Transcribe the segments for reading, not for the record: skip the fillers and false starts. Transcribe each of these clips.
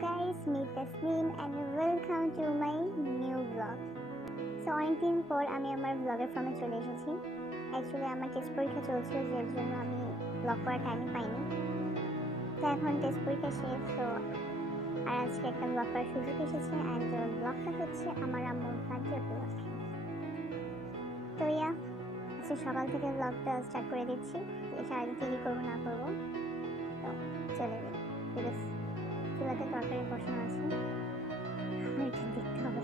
guys, meet Tasneem and welcome to my new vlog. So অনেকদিন পর আমি আমার ব্লগের ফর্মে চলে এসেছি। অ্যাকচুয়ালি আমার টেস্ট পরীক্ষা চলছিল, যার জন্য আমি ব্লগ করার টাইমই পাইনি। তো এখন টেস্ট পরীক্ষা শেষ, তো আর আজকে একটা ব্লগ করার সুযোগ এসেছে। অ্যান্ড ব্লগটা হচ্ছে আমার আম্মুর বার্থডে উপলক্ষে। তো আজকে সকাল থেকে ব্লগটা স্টার্ট করে দিচ্ছি, সারাদিন কী করবো না করবো। তো চলে যাই, বিকজ চুলাতে তরকারি বসানো আছে, আমার এটা দেখতে হবে।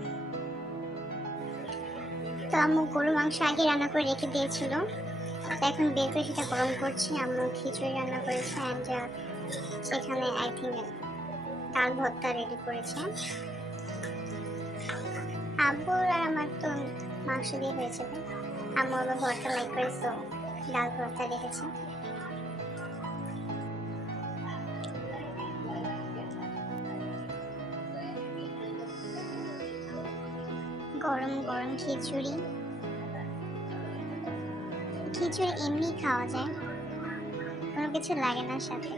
তো আম্মু গরুর মাংস আগে রান্না করে রেখে দিয়েছিল, এখন বের করে সেটা গরম করছি। আম্মু খিচুড়ি রান্না করেছে অ্যান্ড সেখানে আই থিঙ্ক ডাল ভর্তা রেডি করেছে। আব্বুর আর আমার তো মাংস দিয়ে হয়ে যাবে, আম্মু আবার ভর্তা লাইক করে, তো ডাল ভর্তা রেখেছে। গরম গরম খিচুড়ি এমনি খাওয়া যায়, কোনো কিছু লাগে না সাথে।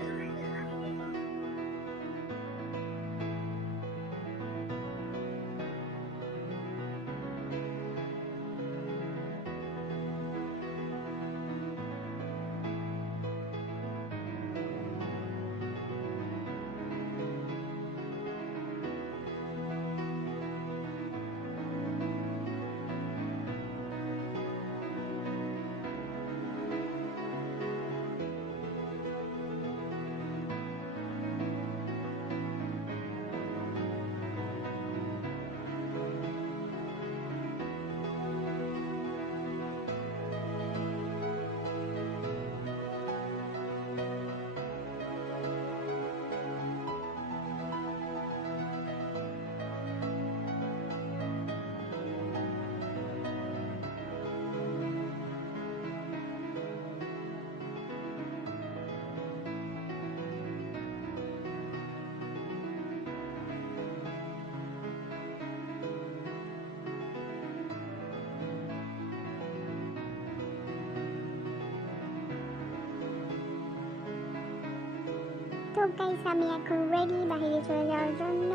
তো গাইস, আমি এখন রেডি বাইরে চলে যাওয়ার জন্য।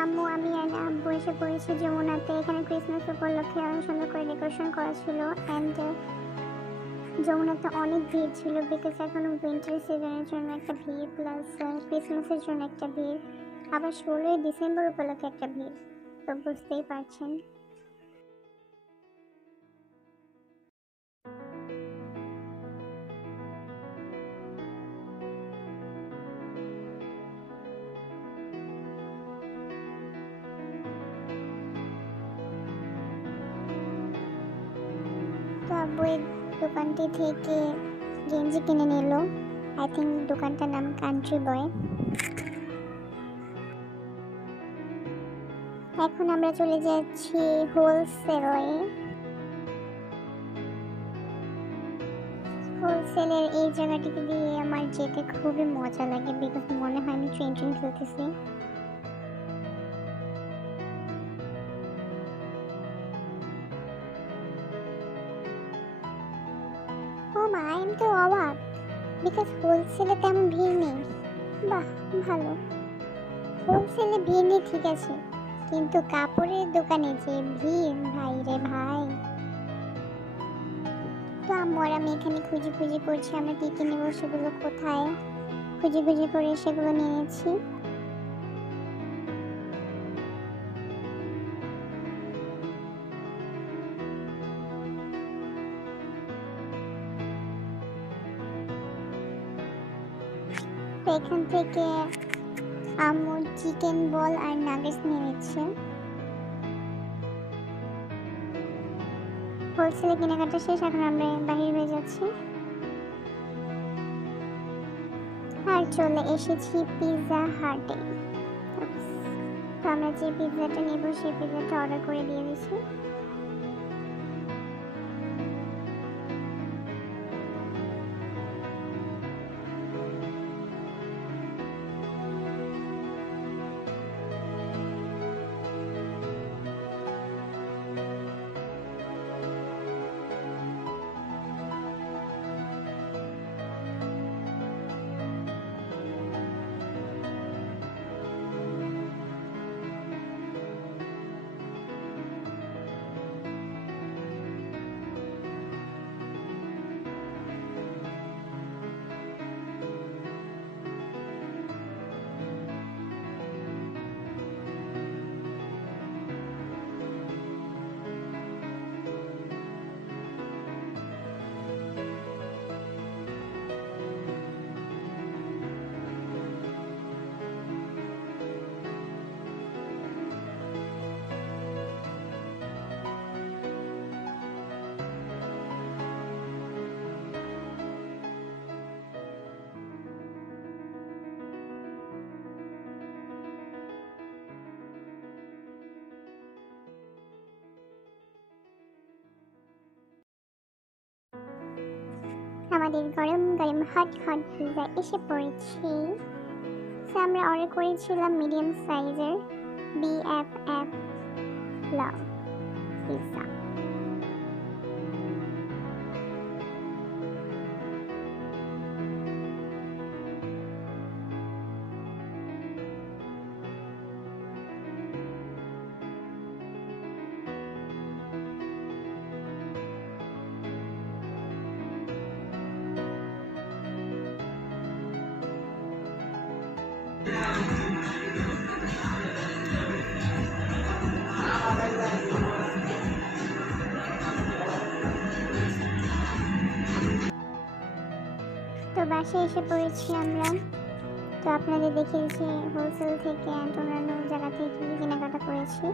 আম্মু, আমি আর আব্বু এসে পড়েছি যমুনাতে। এখানে ক্রিসমাস উপলক্ষে অনেক সুন্দর করে ডেকোরেশন করা ছিল অ্যান্ড যমুনাতে অনেক ভিড় ছিল, বিকজ এখন উইন্টার সিজনের জন্য একটা ভিড়, প্লাস ক্রিসমাসের জন্য একটা ভিড়, আবার 16ই ডিসেম্বর উপলক্ষে একটা ভিড়, তো বুঝতেই পারছেন। তো আব্বু এই দোকানটি থেকে গেঞ্জি কিনে নিল, আই থিঙ্ক দোকানটার নাম কান্ট্রি বয়। এখন আমরা চলে যাচ্ছি হোলসেলের এই জায়গাটিকে দিয়ে আমার যেতে খুবই মজা লাগে, বিকজ মনে হয় আমি ট্রেন খেলতেছি। ও মা, আমি তো অবাক, বিকজ হোলসেলে তেমন ভিড় নেই। বাহ, ভালো, হোলসেলে ভিড় নেই ঠিক আছে, কিন্তু কাপড়ের দোকানে যে ভিড়, ভাই রে ভাই। তো আম্মু আর আমি এখানে খুঁজি করছি আমরা কি কি নেবো, সেগুলো কোথায়, খুঁজি করে সেগুলো নিয়েছি। তো এখান থেকে আম্মু চিকেন বল আর নাগেটস নিয়ে নিচ্ছে। হোলসেলে কেনাকাটা শেষ, এখন আমরা বাহির হয়ে যাচ্ছি আর চলে এসেছি পিৎজা হাটে। তো আমরা যে পিৎজাটা নেব সেই পিৎজাটা অর্ডার করে দিয়ে দিয়েছি। আমাদের গরম গরম হট হট পিৎজা এসে পড়েছে। সো আমরা অর্ডার করেছিলাম মিডিয়াম সাইজের BFF লাভ পিৎজা। তো বাসায় এসে পড়েছি আমরা। তো আপনাদের দেখিয়েছি হোলসেল থেকে অ্যান্ড অন্যান্য জায়গা থেকে কী কেনাকাটা করেছি।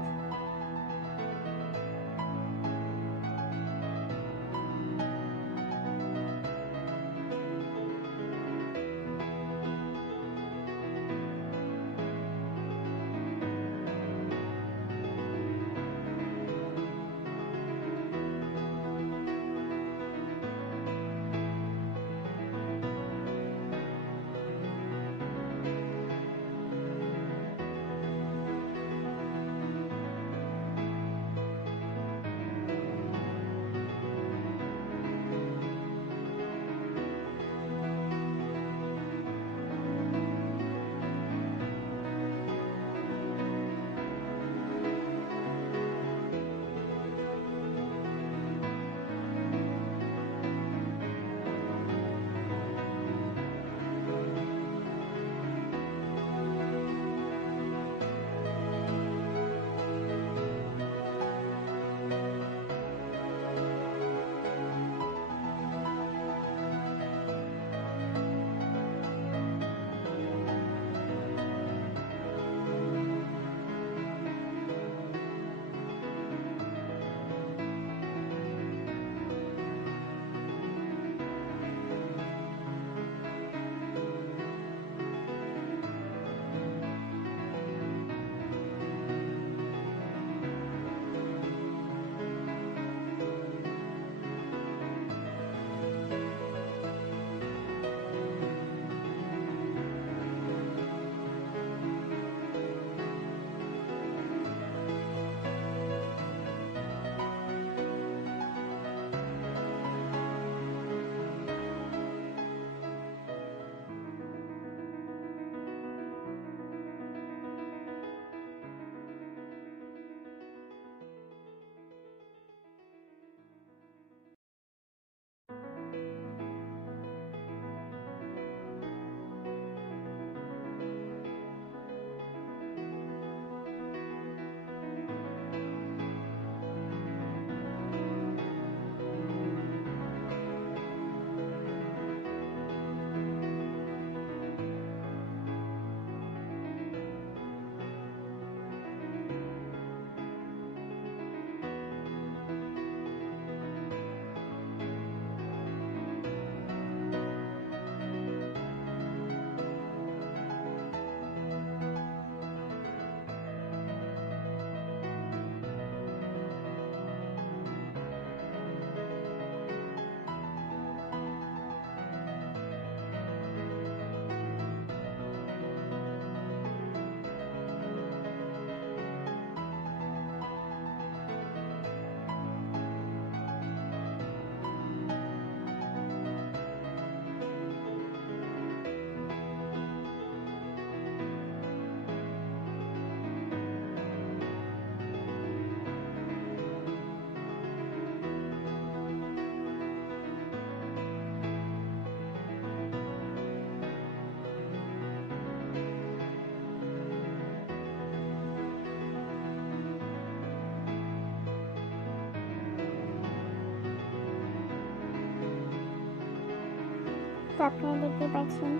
তো আপনারা দেখতেই পাচ্ছেন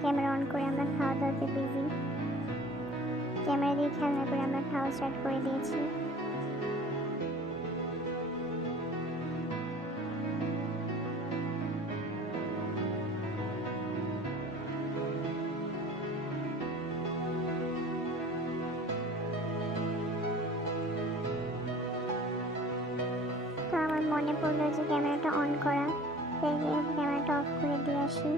ক্যামেরা অন করে আমরা খাওয়া দাওয়াতে বিজি। ক্যামেরা দিয়ে খেয়াল না করে আমরা খাওয়া স্টার্ট করে দিয়েছি। তো আমার মনে পড়লো যে ক্যামেরাটা অন করা, তাই ক্যামেরাটা অফ আসি,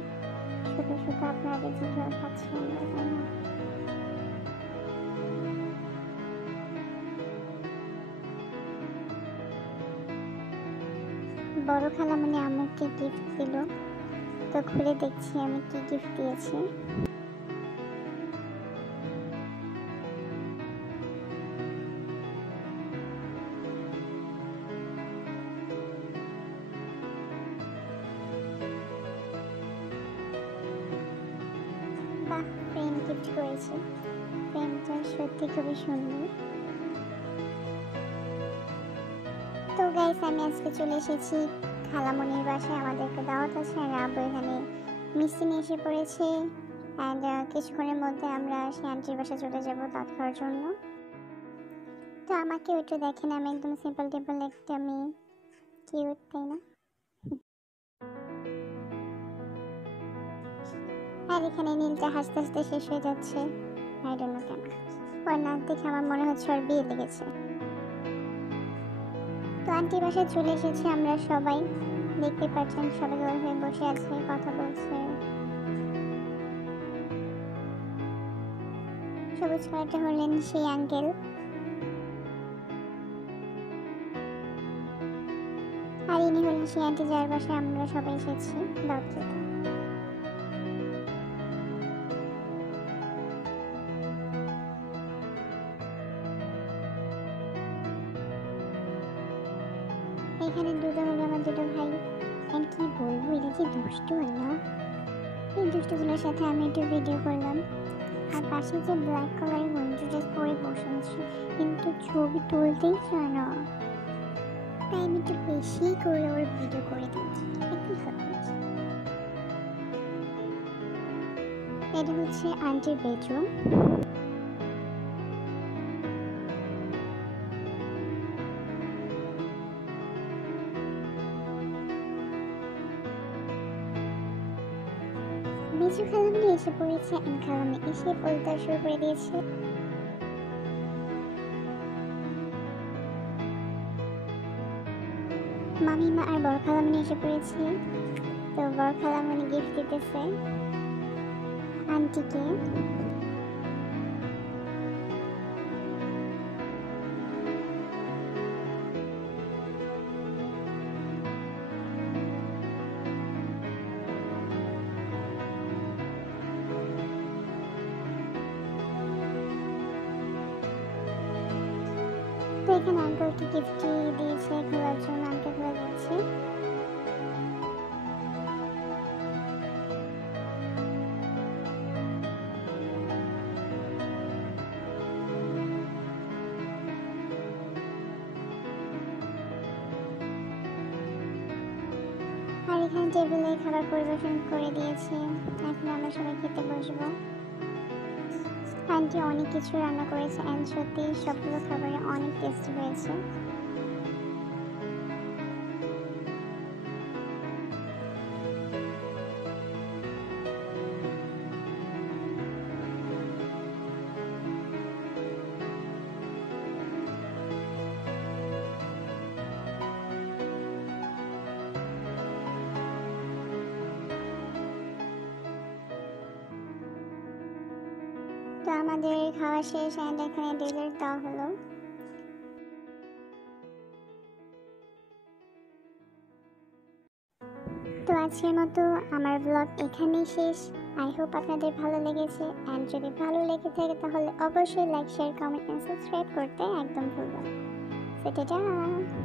শুধু শুধু আপনাদের জিজ্ঞেস পাচ্ছিলাম না, তাই না? বড় খালামণি আমাকে গিফট দিল, তো খুলে দেখছি আমি কি গিফট দিয়েছি। বাহ, ফ্রেম গিফট করেছি। ফ্রেমটা সত্যি খুবই সুন্দর। তো গাইস, আমি আজকে চলে এসেছি খালামণির বাসায়। আমাদেরকে দাওয়াত আছে আর আব্বু এখানে মিষ্টি নিয়ে এসে পড়েছে। অ্যান্ড কিছুক্ষণের মধ্যে আমরা সেই আন্টির বাসায় চলে যাব দাওয়াত খাওয়ার জন্য। তো আমাকে একটু দেখেন, আমি একদম সিম্পল টেম্পল একটা মেয়ে, কিউট, তাই না? আর এখানে নীলটা হাসতে হাসতে শেষ হয়ে যাচ্ছে, আই ডোন্ট নো কেন। ওর নাচ দেখে আমার মনে হচ্ছে ওর বিয়ে লেগেছে। তো আন্টির বাসায় চলে এসেছি আমরা সবাই, দেখতে পাচ্ছেন সবাই গোল হয়ে বসে আছে, কথা বলছে। সবুজ কালারটা হলেন সেই আঙ্কেল, আর ইনি হলেন সেই আন্টি যার বাসায় আমরা সবাই এসেছি দাওয়াত খেতে। এখানে দুটো হলো আমার দুটো ভাই। এন্ড কি বলবো, এটা কি দুষ্টু না? এই দুষ্টুগুলোর সাথে আমি একটু ভিডিও করলাম। আর পাশে যে ব্ল্যাক কালারের ওয়েন্ট্রি ড্রেস পরে বসে আছে, কিন্তু ছবি তুলতেই চায় না, তাই আমি একটু বেশি করে ওর ভিডিও করে দিয়েছি। এটা হচ্ছে আন্টির বেডরুম। বিজু খালামণি এসে পড়েছে, এন্ড খালামণি এসে বলতে শুরু করে দিয়েছে। মামিমা আর বড় খালামণি এসে পড়েছে। তো বড় খালামণি গিফট দিতেছে আন্টিকে। তো এখানে আঙ্কেলকে গিফট দিয়েছে খোলার জন্য, আঙ্কেল খুলে দিয়েছে। আর এখানে টেবিলে খাবার পরিবেশন করে দিয়েছে, এখন আমরা সবাই খেতে বসবো। আন্টি অনেক কিছু রান্না করেছে, অ্যান্ড সত্যি সবগুলো খাবারে অনেক টেস্টি হয়েছে। তো আমাদের খাওয়া শেষ, অ্যান্ড এখানে ডেজার্ট দেওয়া হলো। তো আজকের মতো আমার ব্লগ এখানেই শেষ। আই হোপ আপনাদের ভালো লেগেছে, অ্যান্ড যদি ভালো লেগে থাকে তাহলে অবশ্যই like, share, comment and subscribe করতে একদম ভুলবেন না। So, ta-da!